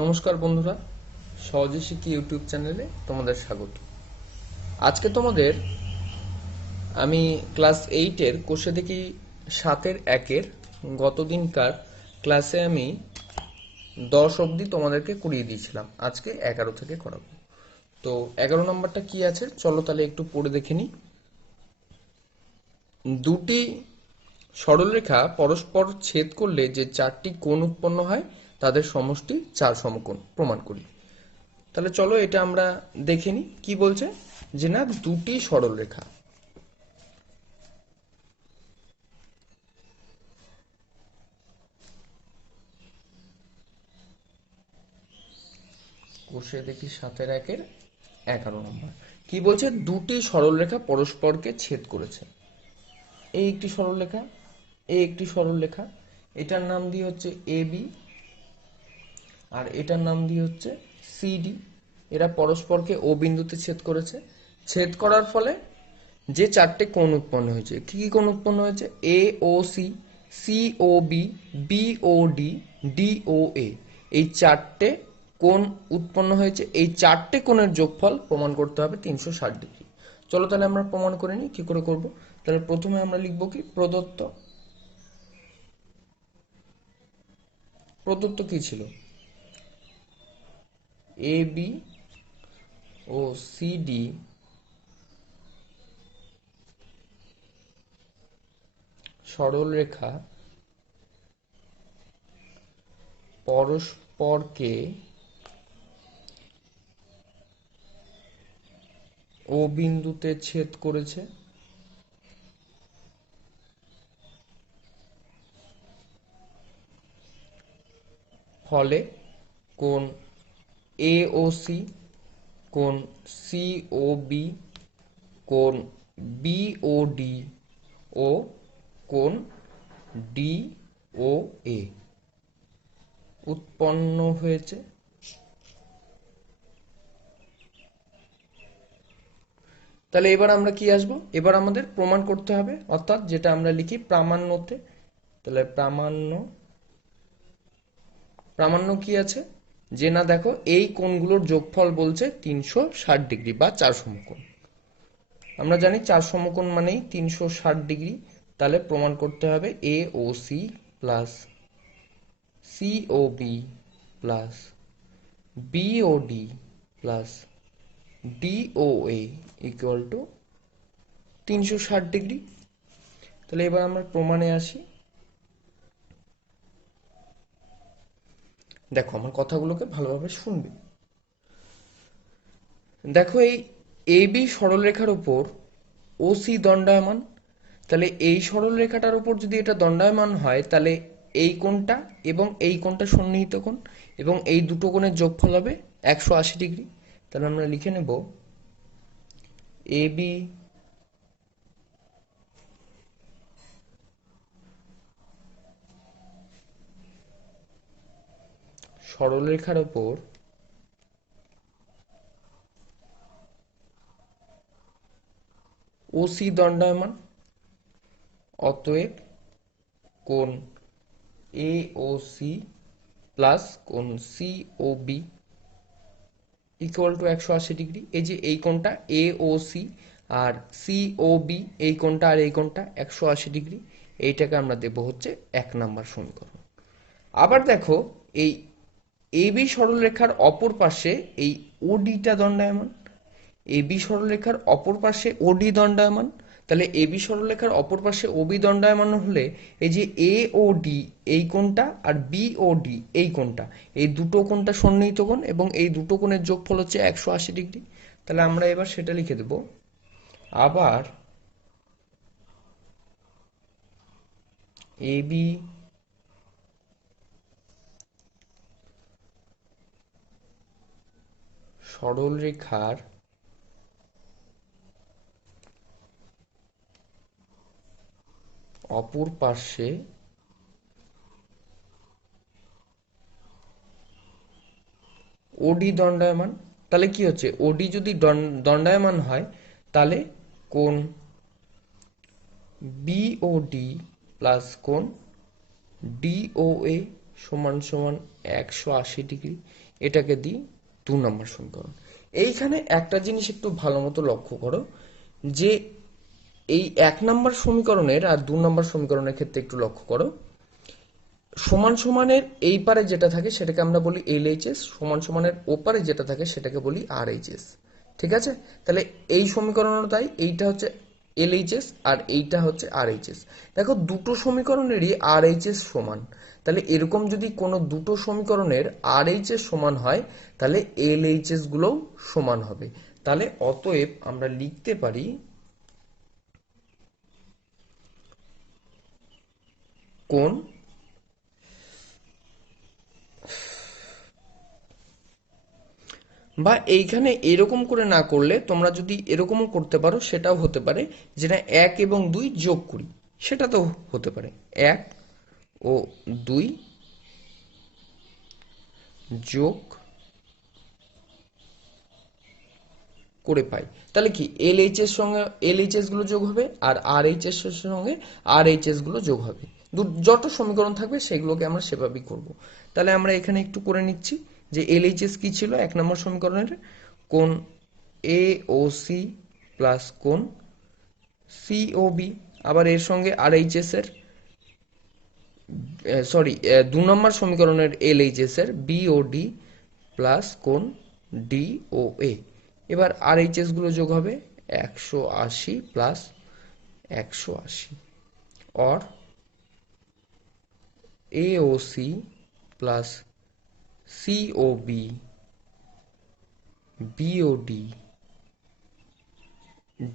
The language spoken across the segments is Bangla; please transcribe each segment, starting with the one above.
নমস্কার বন্ধুরা, সহজে শিখি ইউটিউব চ্যানেলে তোমাদের স্বাগত। আজকে তোমাদের আমি ক্লাস 8-এর কোষে দেখি 7-এর 1-এর গতদিনকার ক্লাসে আমি 10 অবধি তোমাদেরকে করিয়ে দিয়েছিলাম। আজকে 11 থেকে করাবো। তো 11 নম্বরটা কি আছে চলো তাহলে একটু পড়ে দেখে নিই। দুটি সরলরেখা পরস্পর ছেদ করলে যে 4টি কোণ উৎপন্ন হয় তাদের সমষ্টি 4 সমকোণ প্রমাণ করি। তাহলে চলো এটা আমরা দেখে নিই কি বলছে, যে না দুটি সরলরেখা কোষে দেখি 7-এর 1-এর 11 নম্বর কি বলছে, দুটি সরলরেখা পরস্পরকে ছেদ করেছে। এই একটি সরলরেখা, এই একটি সরলরেখা, এটার নাম দিয়ে হচ্ছে এ বি আর এটার নাম দিয়ে হচ্ছে সিডি। এরা পরস্পরকে ও বিন্দুতে ছেদ করেছে। ছেদ করার ফলে যে 4টে কোণ উৎপন্ন হয়েছে, কি কি কোণ উৎপন্ন হয়েছে? এ O C, C O B, B O D, D O এ, এই 4টে কোণ উৎপন্ন হয়েছে। এই 4টে কোণের যোগফল প্রমাণ করতে হবে 360 ডিগ্রি। চলো তাহলে আমরা প্রমাণ করে নিই। কি করে করব? তাহলে প্রথমে আমরা লিখব কি, প্রদত্ত। প্রদত্ত কি ছিল? A B O C D সরলরেখা পরস্পরকে ও বিন্দুতে ছেদ করেছে। ফলে কোণ এ ও সি, কোণ সি ও বি, কোণ বি ও ডি ও কোণ ডি ও এ উৎপন্ন হয়েছে। তাহলে এবার আমরা কি আসবো, এবার আমাদের প্রমাণ করতে হবে, অর্থাৎ যেটা আমরা লিখি প্রামাণ্যতে। তাহলে প্রামাণ্য কি আছে, যে না দেখো এই কোণগুলোর যোগফল বলছে 360 ডিগ্রি বা 4 সমকোণ। আমরা জানি 4 সমকোণ মানেই 360 ডিগ্রি। তাহলে প্রমাণ করতে হবে A O C plus C O B plus B O D plus D O A equal to 360 degree. তাহলে এবার আমরা প্রমাণে আসি। দেখো আমার কথাগুলোকে ভালোভাবে শুনবে। দেখো এই এ বি সরলরেখার উপর ও সি দণ্ডায়মান। তাহলে এই সরলরেখাটার উপর যদি এটা দণ্ডায়মান হয় তাহলে এই কোণটা এবং এই কোণটা সন্নিহিত কোণ, এবং এই দুটো কোণের যোগফল হবে 180 ডিগ্রি। তাহলে আমরা লিখে নেব এ বি সরলরেখার উপর ও সি দণ্ডায়মান, অতএব কোণ এ ও সি প্লাস কোণ C O B equal to 180 degree. এই যে এই কোণটা এ ও সি আর সি ও বি, এই কোণটা আর এই কোণটা 180 ডিগ্রি। এইটাকে আমরা দেব হচ্ছে 1 নম্বর সমীকরণ। আবার দেখো এই এ বি সরলরেখার অপর পাশে এই ওডিটা দণ্ডায়মান। এ বি সরলরেখার অপর পাশে ওডি দণ্ডায়মান। তাহলে এ বি সরলরেখার অপর পাশে ওবি দণ্ডায়মান হলে এই যে এ ও ডি এই কোণটা আর বি ও ডি এই কোণটা, এই দুটো কোণটা সন্নিহিত কোণ এবং এই দুটো কোণের যোগফল হচ্ছে 180 ডিগ্রি। তাহলে আমরা এবার সেটা লিখে দেব। আবার এ বি সরলরেখার অপর পার্শ্বে ওডি দণ্ডায়মান। তাহলে কি হচ্ছে, ওডি যদি দণ্ডায়মান হয় তাহলে কোণ বিওডি প্লাস কোণ ডিওএ সমান সমান 180 ডিগ্রি, এটাকে দিই 2 নম্বর সমীকরণ। এইখানে একটা জিনিস একটু ভালো মতো লক্ষ্য করো, যে এই 1 নম্বর সমীকরণের আর 2 নম্বর সমীকরণের ক্ষেত্রে একটু লক্ষ্য করো, সমান সমানের এই পারে যেটা থাকে সেটাকে আমরা বলি LHS, সমান সমানের ওপারে যেটা থাকে সেটাকে বলি RHS। ঠিক আছে, তাহলে এই সমীকরণও তাই, এইটা হচ্ছে LHS আর এইটা হচ্ছে RHS। দেখো দুটো সমীকরণেরই RHS সমান, তাহলে এরকম যদি কোনো দুটো সমীকরণের RHS সমান হয় তাহলে LHS গুলোও সমান হবে। তাহলে অতএব আমরা লিখতে পারি কোণ, বা এইখানে এরকম করে না করলে তোমরা যদি এরকমও করতে পারো সেটাও হতে পারে, যেটা 1 এবং 2 যোগ করি, সেটা তো হতে পারে 1 ও 2 যোগ করে পাই। তাহলে কি LHS এর সঙ্গে LHS গুলো যোগ হবে আর RHS এর সঙ্গে RHS গুলো যোগ হবে। যত সমীকরণ থাকবে সেগুলোকে আমরা সেভাবেই করব। তাহলে আমরা এখানে একটু করে নিচ্ছি যে LHS কি ছিল 1 নম্বর সমীকরণের, কোণ AOC প্লাস কোণ COB, আবার এর সঙ্গে RHS এর সরি 2 নম্বর সমীকরণের LHS এর BOD প্লাস কোণ DOA। এবার RHS গুলো যোগ হবে 180 plus 180, or AOC plus COB BOD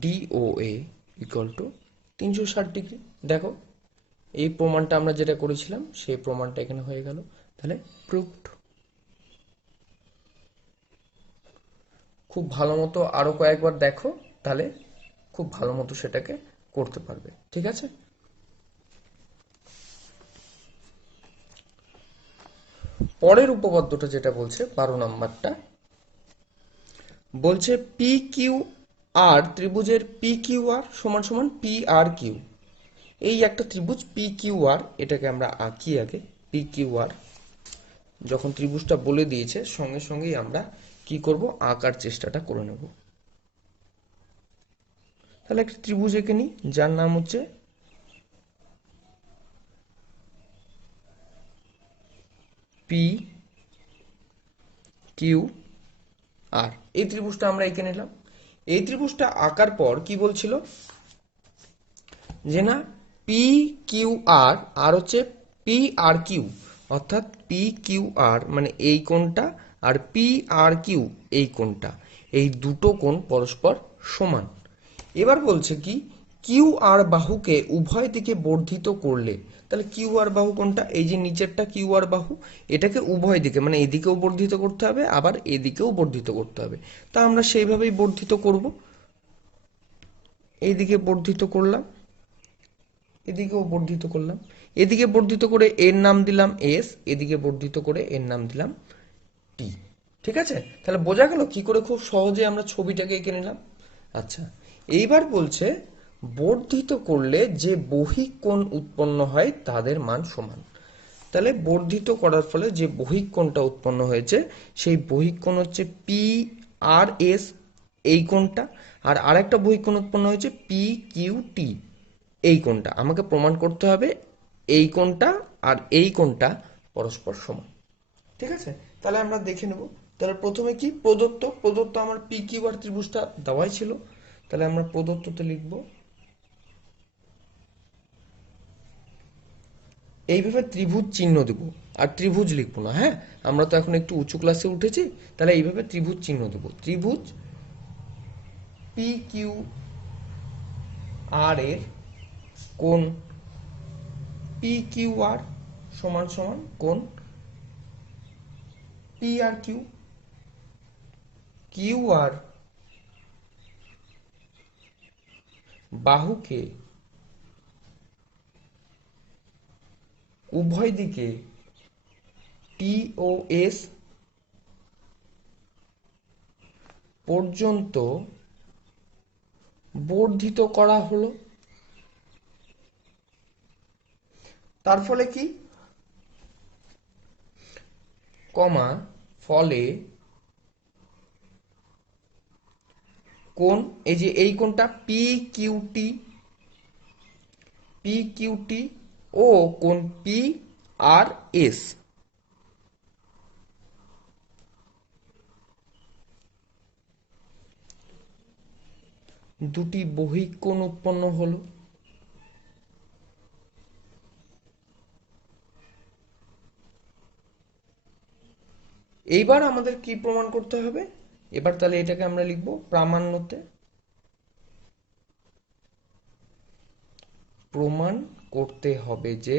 DOA equal to 360 degree. দেখো এই প্রমাণটা আমরা যেটা করেছিলাম সেই প্রমাণটা এখানে হয়ে গেল, তাহলে প্রুভড। খুব ভালো মতো আরো কয়েকবার দেখো, তাহলে খুব ভালো মতো সেটাকে করতে পারবে। ঠিক আছে, পরের উপপাদ্যটা যেটা বলছে 12 নাম্বারটা বলছে পি কিউ আর ত্রিভুজের পি কিউ আর সমান সমান পি আর কিউ। এই একটা ত্রিভুজ পি কিউ আর, এটাকে আমরা আঁকি আগে। পি কিউ আর যখন ত্রিভুজটা বলে দিয়েছে সঙ্গে সঙ্গেই আমরা কি করব, আঁকার চেষ্টাটা করে নেব। তাহলে একটা ত্রিভুজ এঁকে নিই যার নাম হচ্ছে পি কিউ আর। এই ত্রিভুজটা আমরা এঁকে নিলাম। এই ত্রিভুজটা আঁকার পর কি বলছিল, যে না পি কিউ আর আর হচ্ছে পি আর কিউ, অর্থাৎ পি কিউ আর মানে এই কোণটা আর পি আর কিউ এই কোণটা, এই দুটো কোণ পরস্পর সমান। এবার বলছে কি কিউ আর বাহুকে উভয় দিকে বর্ধিত করলে, তাহলে কিউ আর বাহু কোনটা, এই যে নিচেরটা কিউ আর বাহু, এটাকে উভয় দিকে মানে এদিকেও বর্ধিত করতে হবে আবার এদিকেও বর্ধিত করতে হবে। তা আমরা সেইভাবেই বর্ধিত করব। এইদিকে বর্ধিত করলাম, এদিকেও বর্ধিত করলাম, এদিকে বর্ধিত করে এর নাম দিলাম এস, এদিকে বর্ধিত করে এর নাম দিলাম টি। ঠিক আছে, তাহলে বোঝা গেল কি করে খুব সহজে আমরা ছবিটাকে এঁকে নিলাম। আচ্ছা, এইবার বলছে বর্ধিত করলে যে বহিক কোণ উৎপন্ন হয় তাদের মান সমান। তাহলে বর্ধিত করার ফলে যে বহিক কোণটা উৎপন্ন হয়েছে সেই বহিক কোণ হচ্ছে পি আর এস, এই কোণটা, আর আরেকটা বহিক কোণ উৎপন্ন হয়েছে পি কিউ টি, এই কোণটা। আমাকে প্রমাণ করতে হবে এই কোণটা আর এই কোণটা পরস্পর সমান। ঠিক আছে, তাহলে আমরা দেখে নেব। তাহলে প্রথমে কি প্রদত্ত, প্রদত্ত আমার পি কিউ আর ত্রিভুজটা দেওয়াই ছিল, তাহলে আমরা প্রদত্ততে লিখব এইভাবে ত্রিভুজ চিহ্ন দেব, আর ত্রিভুজ লিখবো না। হ্যাঁ, আমরা তো এখন একটু উঁচু ক্লাসে উঠেছি, তাহলে এইভাবে ত্রিভুজ চিহ্ন দেব। ত্রিভুজ পি কিউ আর এর কোণ পি কিউ আর সমান সমান কোণ পি আর কিউ। কিউ আর বাহুকে উভয় দিকে টি ও এস পর্যন্ত বর্ধিত করা হলো। তার ফলে কি কমা ফলে কোণ, এই যে এই কোণটা পি কিউটি ও কোণ পি আর এস, দুটি বহিঃ কোণ উৎপন্ন হলো। এইবার আমাদের কি প্রমাণ করতে হবে? এবার তাহলে এটাকে আমরা লিখব প্রামাণ্যতে। প্রমাণ করতে হবে যে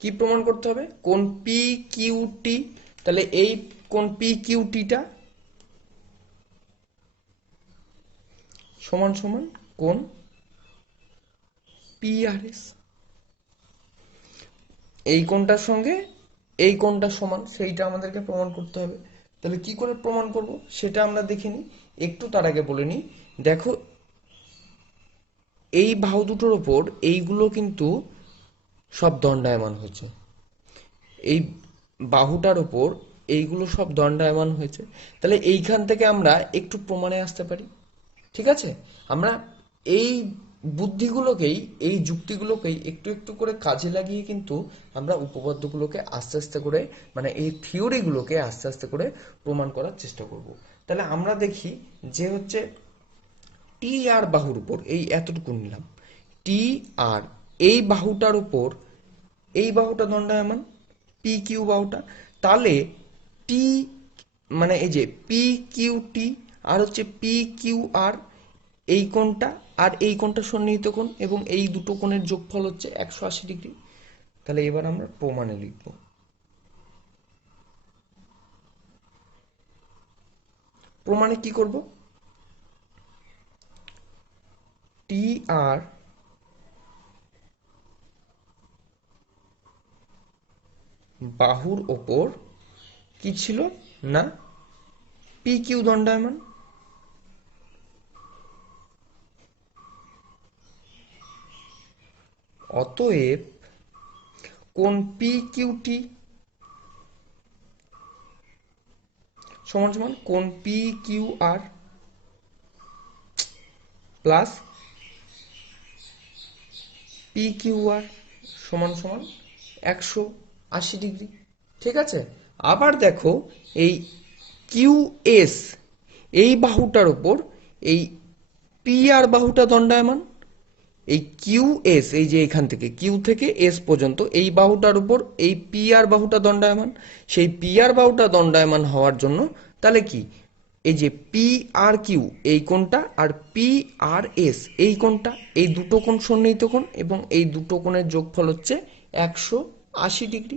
কি প্রমাণ করতে হবে? কোণ পি কিউটি, তাহলে এই কোণ পি কিউটিটা সমান সমান কোণ পি আর এস। এই কোণটার সঙ্গে এই কোণটা সমান, সেইটা আমাদেরকে প্রমাণ করতে হবে। তাহলে কি করে প্রমাণ করব সেটা আমরা দেখে নিই। একটু তার আগে বলে নিই, দেখো এই বাহু দুটোর ওপর এইগুলো কিন্তু সব দণ্ডায়মান হয়েছে, এই বাহুটার ওপর এইগুলো সব দণ্ডায়মান হয়েছে। তাহলে এইখান থেকে আমরা একটু প্রমাণে আসতে পারি। ঠিক আছে, আমরা এই বুদ্ধিগুলোকেই, এই যুক্তিগুলোকেই একটু একটু করে কাজে লাগিয়ে কিন্তু আমরা উপপাদ্যগুলোকে আস্তে আস্তে করে, মানে এই থিওরিগুলোকে আস্তে আস্তে করে প্রমাণ করার চেষ্টা করব। তাহলে আমরা দেখি যে হচ্ছে টি আর বাহুর উপর এই এতটুকু নিলাম, টি আর এই বাহুটার উপর এই বাহুটা দণ্ডায়মান, পি কিউ বাহুটা। তাহলে টি মানে এই যে পি কিউ টি আর হচ্ছে পি কিউ আর, এই কোণটা আর এই কোণটা সন্নিহিত কোণ, এবং এই দুটো কোণের যোগফল হচ্ছে 180°। তাহলে এবার আমরা প্রমাণে লিখব। প্রমাণে কি করব? টি আর বাহুর ওপর কি ছিল না, পি কিউ দণ্ডায়মান। অতএব কোণ পি কিউটি সমান সমান কোণ পি কিউ আর প্লাস পি কিউ আর সমান সমান 180°। ঠিক আছে, আবার দেখো এই কিউ এস এই বাহুটার উপর এই পি আর বাহুটা দণ্ডায়মান। এই কিউ এস, এই যে এখান থেকে কিউ থেকে এস পর্যন্ত এই বাহুটার উপর এই পি আর বাহুটা দণ্ডায়মান। সেই পি আর বাহুটা দণ্ডায়মান হওয়ার জন্য তাহলে কি, এই যে পি আর কিউ এই কোণটা আর পি আর এস এই কোণটা, এই দুটো কোণ সন্নিহিত কোণ, এবং এই দুটো কোণের যোগফল হচ্ছে 180°।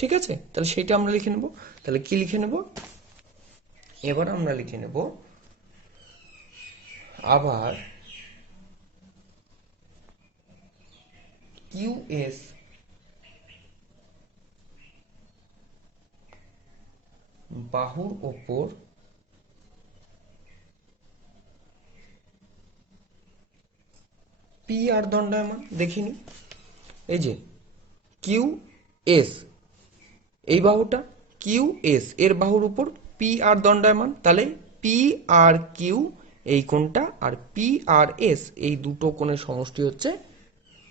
ঠিক আছে, তাহলে সেইটা আমরা লিখে নেব। তাহলে কি লিখে নেব? এবার আমরা লিখে নেব আবার কিউ এস বাহুর ওপর পি আর দণ্ডায়মান। দেখিনি, এই যে কিউ এস এই বাহুটা, কিউ এস এর বাহুর উপর পি আর দণ্ডায়মান। তাহলে পি আর কিউ এই কোণটা আর পি আর এস এই দুটো কোণের সমষ্টি হচ্ছে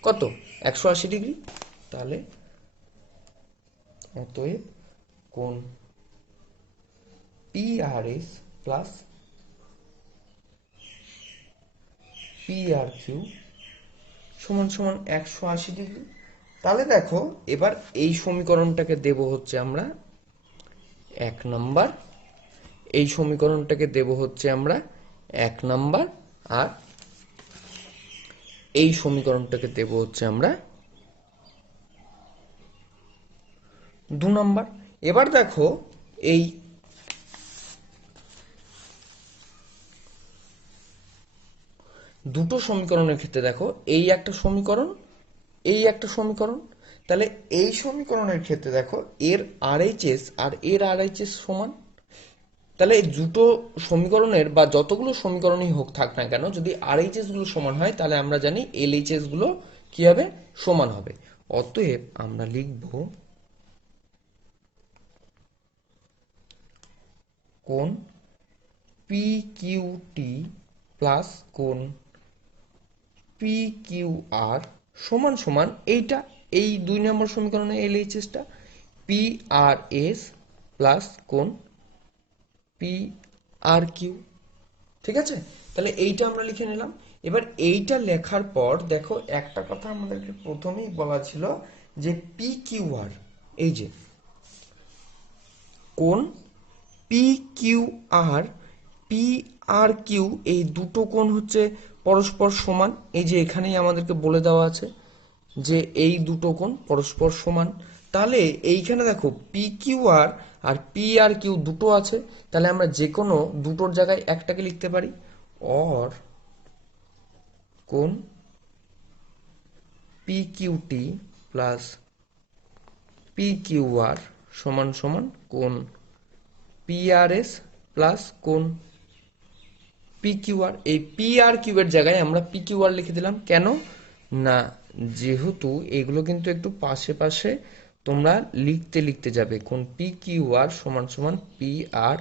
কত? 180°। তাহলে অতএব কোণ P R S plus P R Q সমান সমান 180°। তাহলে দেখো এবার এই সমীকরণটাকে দেব হচ্ছে আমরা 1 নাম্বার, এই সমীকরণটাকে দেব হচ্ছে আমরা 1 নাম্বার, আর এই সমীকরণটাকে দেব হচ্ছে আমরা 2 নাম্বার। এবার দেখো এই দুটো সমীকরণের ক্ষেত্রে দেখো এই একটা সমীকরণ, এই একটা সমীকরণ। তাহলে এই সমীকরণের ক্ষেত্রে দেখো এর আরএইচএস আর এর আরএইচএস সমান। তাহলে এই দুটো সমীকরণের বা যতগুলো সমীকরণই হোক থাক না কেন, যদি আরএইচএস গুলো সমান হয় তাহলে আমরা জানি এলএইচএস গুলো কি হবে, সমান হবে। অতএব আমরা লিখব কোণ পি কিউ টি প্লাস কোণ পি কিউ আর সমান সমান এইটা, এই 2 নম্বর সমীকরণে এলএইচএসটা পি আর এস প্লাস কোণ পি আর কিউ। ঠিক আছে, তাহলে এইটা আমরা লিখে নিলাম। এবার এইটা লেখার পর দেখো একটা কথা আমাদেরকে প্রথমেই বলা ছিল যে পি কিউ আর, এই যে কোণ পি কিউ আর, পি আর কিউ, এই দুটো কোণ হচ্ছে পরস্পর সমান। এই যে এখানেই আমাদেরকে বলে দেওয়া আছে যে এই দুটো কোণ পরস্পর সমান। তাহলে এইখানে দেখো পি কিউ আর আর পি আর কিউ দুটো আছে, তাহলে আমরা যে কোনো দুটোর জায়গায় একটাকে লিখতে পারি। অর কোণ P Q T plus P Q R সমান সমান কোণ পি আর এস প্লাস কোণ পি কিউ আর। এই পি আর কিউ এর জায়গায় আমরা পি কিউ আর লিখে দিলাম। কেন না, যেহেতু এগুলো কিন্তু একটু পাশে পাশে তোমরা লিখতে লিখতে যাবে, কোন পি কিউ আর সমান সমান পি আর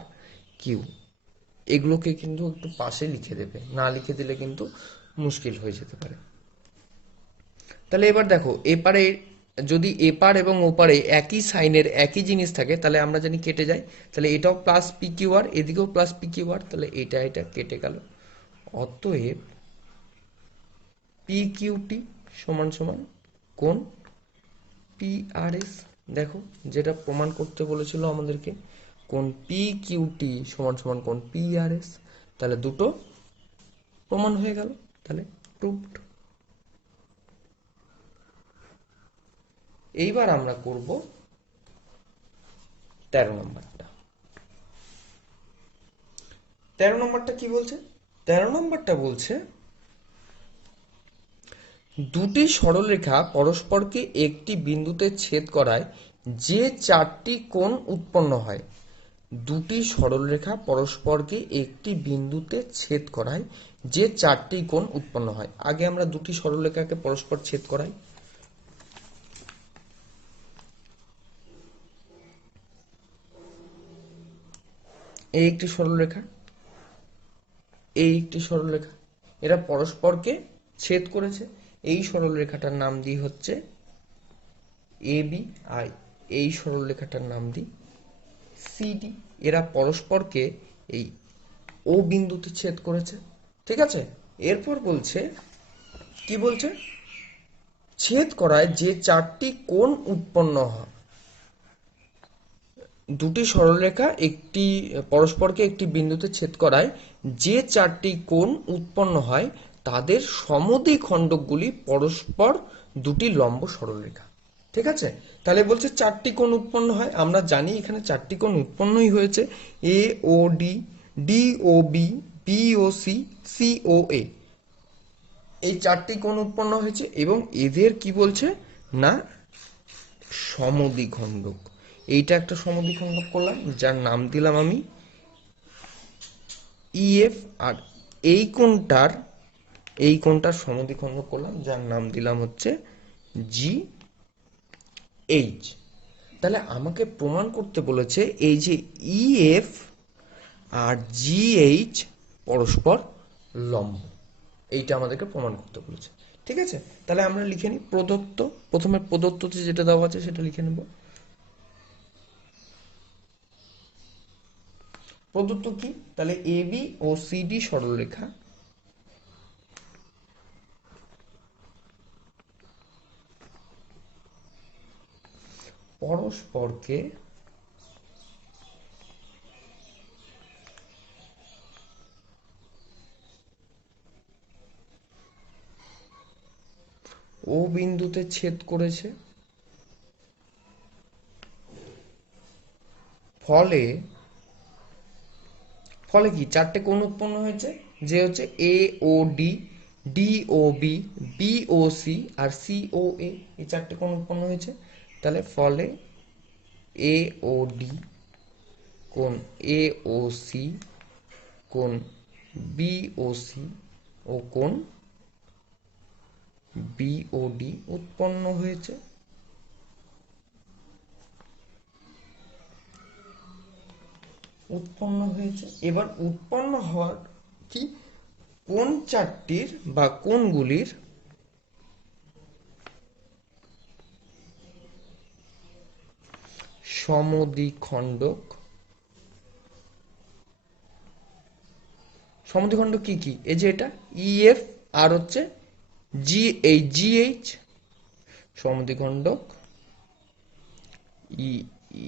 কিউ, এগুলোকে কিন্তু একটু পাশে লিখে দেবে, না লিখে দিলে কিন্তু মুশকিল হয়ে যেতে পারে। তাহলে এবার দেখো এপারে যদি এপার এবং ওপারে একই সাইনের একই জিনিস থাকে তাহলে আমরা জানি কেটে যায়, তাহলে এটাও প্লাস পি কিউ আর, এদিকেও প্লাস পি কিউ আর, তাহলে এটা এটা কেটে গেল। অতএব পি কিউ টি সমান সমান কোণ পি আর এস। দেখো যেটা প্রমাণ করতে বলেছিল আমাদেরকে, কোণ পি কিউ টি সমান সমান কোণ পি আর এস, তাহলে দুটো প্রমাণ হয়ে গেল, তাহলে প্রুভড। এইবার আমরা করব 13 নম্বরটা। 13 নম্বরটা কি বলছে? 13 নম্বরটা বলছে দুটি সরলরেখা পরস্পরকে একটি বিন্দুতে ছেদ করায় যে চারটি কোণ উৎপন্ন হয়। দুটি সরলরেখা পরস্পরকে একটি বিন্দুতে ছেদ করায় যে চারটি কোণ উৎপন্ন হয়। আগে আমরা দুটি সরলরেখাকে পরস্পর ছেদ করাই। এই একটি সরলরেখা, এই একটি সরলরেখা, এরা পরস্পরকে ছেদ করেছে। এই সরলরেখাটার নাম দিই হচ্ছে এবি, আর এই সরলরেখাটার নাম দিই সিডি। এরা পরস্পরকে এই ও বিন্দুতে ছেদ করেছে। ঠিক আছে, এরপর বলছে কি বলছে, ছেদ করায় যে চারটি কোণ উৎপন্ন হয়। দুটি সরলরেখা একটি পরস্পরকে একটি বিন্দুতে ছেদ করায় যে চারটি কোণ উৎপন্ন হয় তাদের সমদ্বিখণ্ডকগুলি পরস্পর দুটি লম্ব সরলরেখা। ঠিক আছে, তাহলে বলছে চারটি কোণ উৎপন্ন হয়, আমরা জানি এখানে চারটি কোণ উৎপন্নই হয়েছে, এ ও ডি, ডি ও বি, বি ও সি, সি ও এ, এই চারটি কোণ উৎপন্ন হয়েছে এবং এদের কি বলছে না সমদ্বিখণ্ডক। এইটা একটা সমদ্বিখণ্ডক করলাম যার নাম দিলাম আমি ইএফ, আর এই কোণটার সমদ্বিখণ্ডক করলাম যার নাম দিলাম হচ্ছে জি এইচ। তাহলে আমাকে প্রমাণ করতে বলেছে এই যে ইএফ আর জি এইচ পরস্পর লম্ব, এইটা আমাদেরকে প্রমাণ করতে বলেছে। ঠিক আছে, তাহলে আমরা লিখে নিই প্রদত্ত। প্রথমে প্রদত্ততে যেটা দেওয়া আছে সেটা লিখে নেব। প্রদত্ত কি, তাহলে এবি ও সিডি সরলরেখা পরস্পরকে ও বিন্দুতে ছেদ করেছে, ফলে ফলে কি চারটে কোণ উৎপন্ন হয়েছে, যে হচ্ছে এ ও ডি, ডি ও বি, বি ও সি আর সি ও এ, এই চারটে কোণ উৎপন্ন হয়েছে। তাহলে ফলে এ ও ডি কোণ এওসি, কোণ বিওসি ও কোণ বিওডি উৎপন্ন হয়েছে। এবার উৎপন্ন হওয়ার কি কোণ চারটির বা কোণগুলির সমদ্বিখণ্ডক কি কি, এই যে এটা ইএফ আর হচ্ছে জিএইচ, সমদ্বিখণ্ডক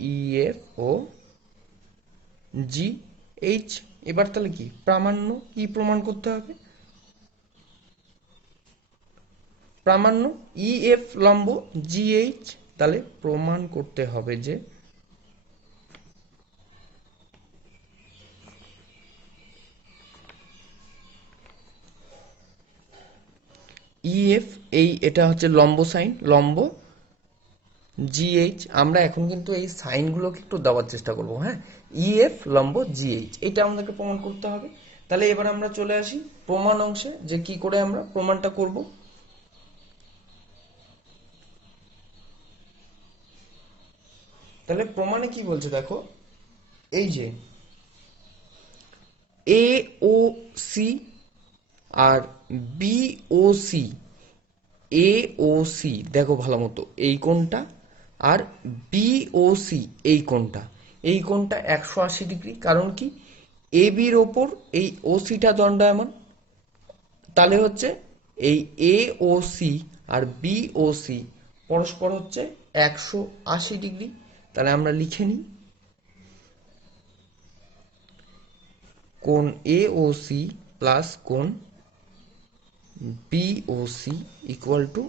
ইএফ ও জিএইচ। এবার তাহলে কি প্রামাণ্য, কি প্রমাণ করতে হবে? প্রামাণ্য ইএফ লম্ব জিএইচ, তাহলে প্রমাণ করতে হবে যে ইএফ এটা হচ্ছে লম্ব সাইন, লম্ব জিএইচ। আমরা এখন কিন্তু এই সাইনগুলোকে একটু দেওয়ার চেষ্টা করব। হ্যাঁ, ইএফ লম্ব জিএইচ, এটা আমাদেরকে প্রমাণ করতে হবে। তাহলে এবার আমরা চলে আসি প্রমাণ অংশে, যে কি করে আমরা প্রমাণটা করব। তাহলে প্রমাণে কি বলছে দেখো, এই যে এওসি আর বিওসি, এওসি দেখো ভালো মতো এই কোণটা, আর বিওসি এই কোণটা, 180 ডিগ্রি। কারণ কি এ বির ওপর এই ওসিটা দণ্ডায়মান, তাহলে হচ্ছে এই এওসি আর বিওসি পরস্পর হচ্ছে 180 ডিগ্রি। তাহলে আমরা লিখে নিই কোণ এওসি প্লাস কোণ বিওসি ইকুয়াল টু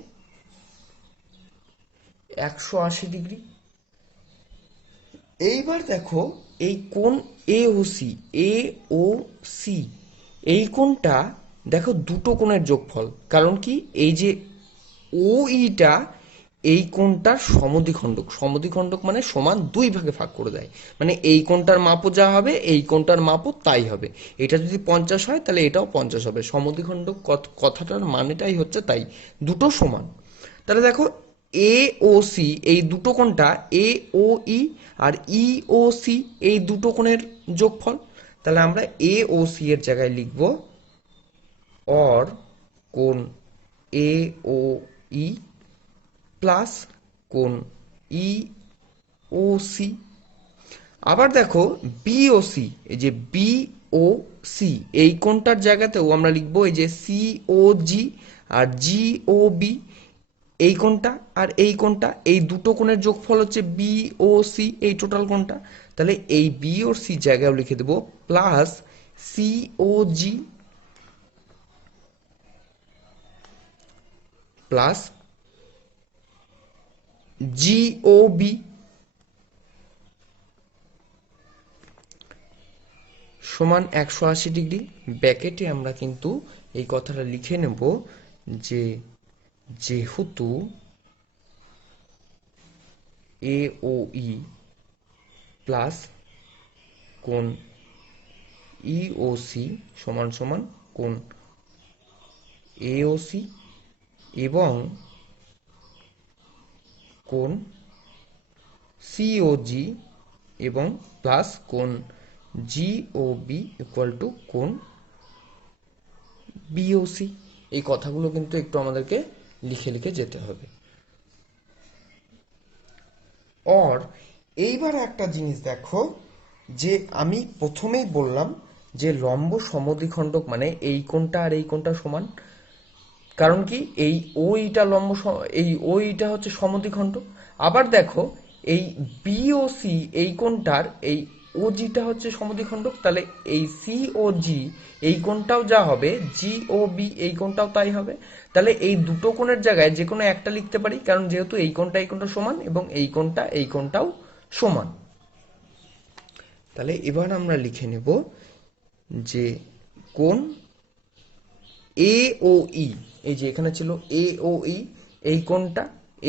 180 ডিগ্রি। এইবার দেখো এই কোণ এওসি এই কোণটা দেখো দুটো কোণের যোগফল। কারণ কি এই যে ওইটা এই কোণটার সমদ্বিখণ্ডক মানে সমান দুই ভাগে ভাগ করে দেয়, মানে এই কোণটার মাপও যা হবে এই কোণটার মাপও তাই হবে। এটা যদি 50 হয় তাহলে এটাও 50 হবে। সমদ্বিখণ্ডক কথাটার মানেটাই হচ্ছে তাই, দুটো সমান। তাহলে দেখো এ ও সি এই দুটো কোণটা A O E R E O C এই দুটো কোণের যোগফল। তাহলে আমরা এ ও সি এর জায়গায় লিখব অর কোণ এ ও ই প্লাস কোণ ই ও সি। আবার দেখো বিওসি, এই যে বিওসি এই কোণটার জায়গাতেও আমরা লিখবো এই যে সিওজি আর জিওবি, এই কোণটা আর এই কোণটা এই দুটো কোণের যোগফল হচ্ছে বিওসি এই টোটাল কোণটা। তাহলে এই বিওসি জায়গায় লিখে দেবো প্লাস সিওজি প্লাস জিওবি সমান 180 ডিগ্রি। ব্র্যাকেটে আমরা কিন্তু এই কথাটা লিখে নেব যে যেহেতু এ ও ই প্লাস কোণ ইওসি সমান সমান কোণ এওসি এবং কোণ সিওজি এবং প্লাস কোণ জিওবি ইকুয়াল টু কোণ বিওসি। এই কথাগুলো কিন্তু একটু আমাদেরকে লিখে লিখে যেতে হবে। আর এইবার একটা জিনিস দেখো, যে আমি প্রথমেই বললাম যে লম্ব সমদ্বিখণ্ডক মানে এই কোণটা আর এই কোণটা সমান। কারণ কি এই ওইটা এই ওইটা হচ্ছে সমদ্বিখণ্ডক। আবার দেখো এই বিওসি এই কোণটার এই ওজিটা হচ্ছে সমদ্বিখণ্ডক, তাহলে এই সিওজি এই কোণটাও যা হবে জিওবি এই কোণটাও তাই হবে। তাহলে এই দুটো কোণের জায়গায় যে কোনো একটা লিখতে পারি, কারণ যেহেতু এই কোণটা সমান এবং এই কোণটাও সমান। তাহলে এবার আমরা লিখে নেব যে কোণ এ ও ই, এই যে এখানে ছিল এ ও ই এই কোণটা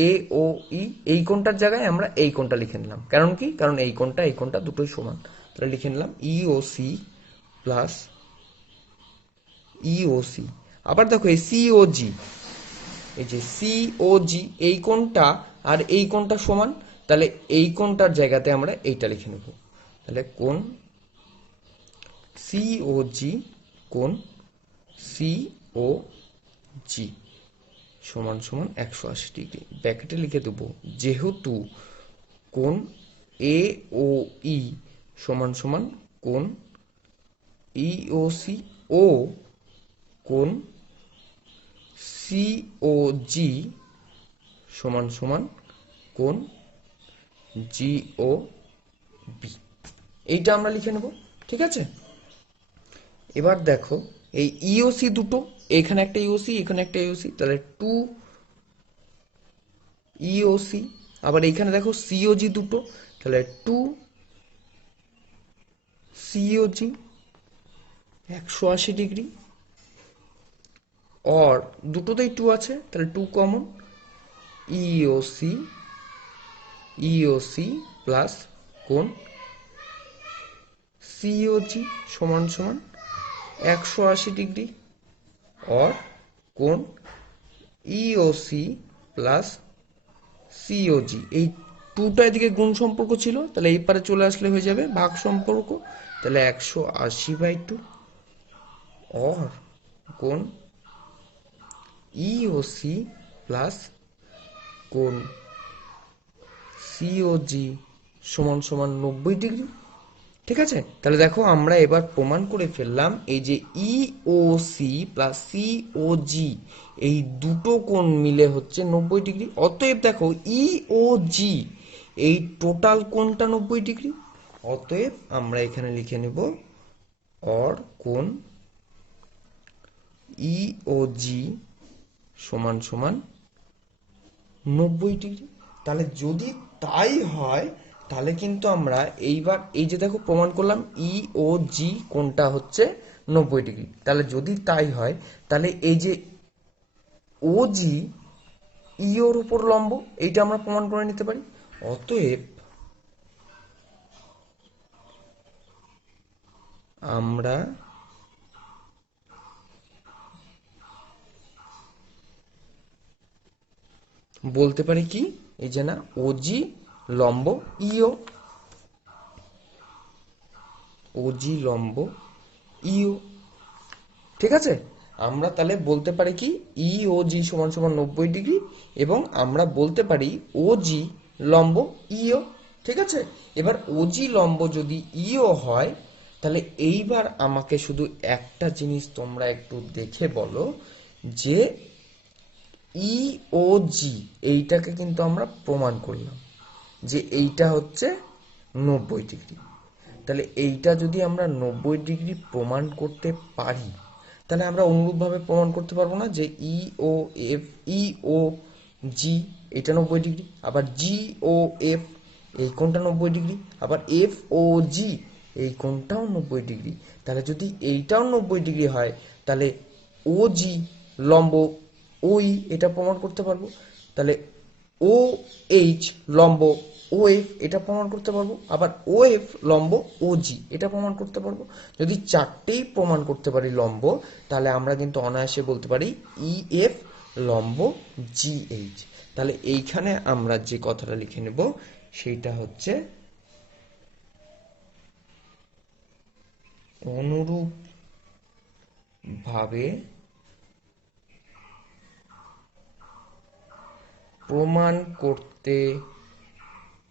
এ ও ই এই কোণটার জায়গায় আমরা এই কোণটা লিখে নিলাম। কারণ কি কারণ এই কোণটা দুটোই সমান। তাহলে লিখে নিলাম ইওসি প্লাস ইওসি। আবার দেখো এই সিওজি, এই যে সিওজি এই কোণটা আর এই কোণটা সমান, তাহলে এই কোণটার জায়গাতে আমরা এইটা লিখে নেব। তাহলে কোণ সিওজি, কোণ সিওজি সমান সমান 180 ডিগ্রি। ব্র্যাকেটে লিখে দেবো যেহেতু কোণ এ ও ই সমান সমান কোণ ইওসি ও কোণ সিওজি সমান সমান কোণ জিওবি, এইটা আমরা লিখে নেব। ঠিক আছে, এবার দেখো এই ইওসি দুটো, এখানে একটা ইওসি এখানে একটা ইওসি, তাহলে 2 ইওসি। আবার এইখানে দেখো সিওজি দুটো, তাহলে 2 সিওজি 180 ডিগ্রি। और দুটোতেই 2 আছে, তাহলে 2 কমন, ইওসি ইওসি প্লাস কোণ সিওজি সমান সমান 180 ডিগ্রি, और কোণ ইওসি প্লাস সিওজি, এই 2টা এদিকে গুণ সম্পর্ক ছিল, তাহলে এই পারে চলে আসলে হয়ে যাবে ভাগ সম্পর্ক, তাহলে 180/2, और কোণ ইওসি প্লাস কোণ সিওজি সমান সমান 90 ডিগ্রি। ঠিক আছে, তাহলে দেখো আমরা এবার প্রমাণ করে ফেললাম এই যে ইওসি প্লাস সিওজি এই দুটো কোণ মিলে হচ্ছে 90 ডিগ্রি। অতএব দেখো ইওজি এই টোটাল কোণটা 90 ডিগ্রি। অতএব আমরা এখানে লিখে নেব और কোণ ইওজি সমান সমান 90 ডিগ্রি। তাহলে যদি তাই হয় তাহলে কিন্তু আমরা এইবার এই যে দেখো প্রমাণ করলাম ইওজি কোণটা হচ্ছে 90 ডিগ্রি, তাহলে যদি তাই হয় তাহলে এই যে ওজি ইওর উপর লম্ব, এইটা আমরা প্রমাণ করে নিতে পারি। অতএব আমরা বলতে পারি কি, এই যে না ওজি লম্ব ইও, ওজি লম্ব ইও। ঠিক আছে, আমরা তাহলে বলতে পারি কি ইওজি সমান সমান 90 ডিগ্রি, এবং আমরা বলতে পারি ওজি লম্ব ইও। ঠিক আছে, এবার ওজি লম্ব যদি ইও হয় তাহলে এইবার আমাকে শুধু একটা জিনিস তোমরা একটু দেখে বলো যে ইওজি এইটাকে কিন্তু আমরা প্রমাণ করলাম যে এইটা হচ্ছে 90 ডিগ্রি। তাহলে এইটা যদি আমরা 90 ডিগ্রি প্রমাণ করতে পারি তাহলে আমরা অনুরূপভাবে প্রমাণ করতে পারবো না যে ইও জি এটা 90 ডিগ্রি, আবার জিওএফ এই কোণটা 90 ডিগ্রি, আবার এফ ও জি এই কোণটাও 90 ডিগ্রি। তাহলে যদি এইটাও 90 ডিগ্রি হয় তাহলে ও জি লম্ব ওই এটা প্রমাণ করতে পারবো, তাহলে ও এইচ লম্ব ও এফ এটা প্রমাণ করতে পারবো, আবার ও এফ লম্ব ও জি এটা প্রমাণ করতে পারবো। যদি চারটেই প্রমাণ করতে পারি লম্ব, তাহলে আমরা কিন্তু অনায়াসে বলতে পারি ই এফ লম্ব জি এইচ। তাহলে এইখানে আমরা যে কথাটা লিখে নেব সেইটা হচ্ছে অনুরূপ ভাবে প্রমাণ করতে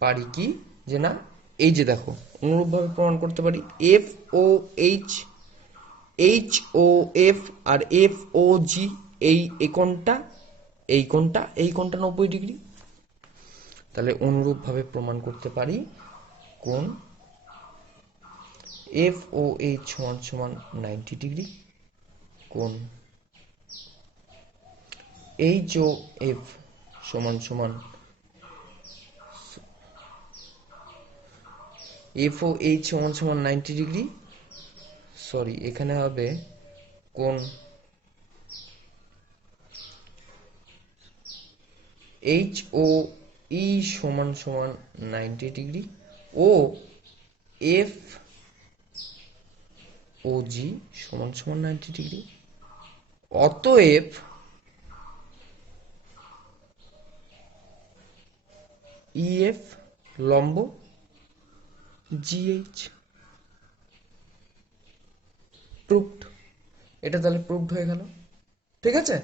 পারি কি, যে না এই যে দেখো অনুরূপভাবে প্রমাণ করতে পারি F O H, H O F আর এফ ও জি এই কোণটা এই কোণটা এই কোণটা 90 ডিগ্রি। তাহলে অনুরূপভাবে প্রমাণ করতে পারি কোণ এফ ও এইচ সমান সমান 90 ডিগ্রি, কোণ এইচ ও এফ সমান সমান এফ ও এইচ সমান সমান 90 ডিগ্রি, সরি এখানে হবে কোণ এইচ ও ই সমান সমান 90 ডিগ্রি ও এফ ওজি সমান সমান 90 ডিগ্রি। অতএব ইএফ লম্ব জিএইচ। প্রুভড। এটা তাহলে প্রুভড হয়ে গেল। ঠিক আছে,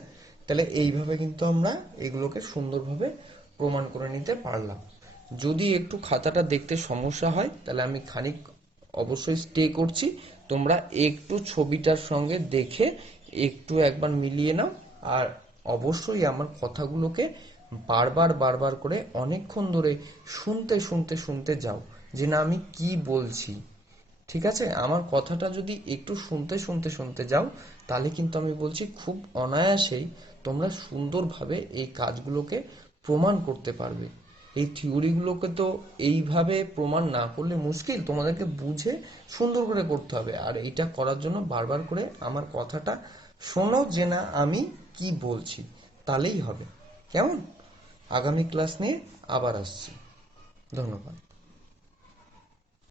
তাহলে এইভাবে কিন্তু আমরা এগুলোকে সুন্দরভাবে প্রমাণ করে নিতে পারলাম। যদি একটু খাতাটা দেখতে সমস্যা হয় তাহলে আমি খানিক অবশ্যই স্টে করছি, তোমরা একটু ছবিটার সঙ্গে দেখে একটু একবার মিলিয়ে নাও। আর অবশ্যই আমার কথাগুলোকে বারবার বারবার করে অনেকক্ষণ ধরে শুনতে শুনতে শুনতে যাও, যে না আমি কি বলছি। ঠিক আছে, আমার কথাটা যদি একটু শুনতে শুনতে শুনতে যাও তাহলে কিন্তু আমি বলছি খুব অনায়াসেই তোমরা সুন্দরভাবে এই কাজগুলোকে প্রমাণ করতে পারবে। এই থিওরিগুলোকে তো এইভাবে প্রমাণ না করলে মুশকিল, তোমাদেরকে বুঝে সুন্দর করে করতে হবে। আর এটা করার জন্য বারবার করে আমার কথাটা শোনো, যে না আমি কি বলছি, তাহলেই হবে। কেমন? আগামী ক্লাস নিয়ে আবার আসছি। ধন্যবাদ।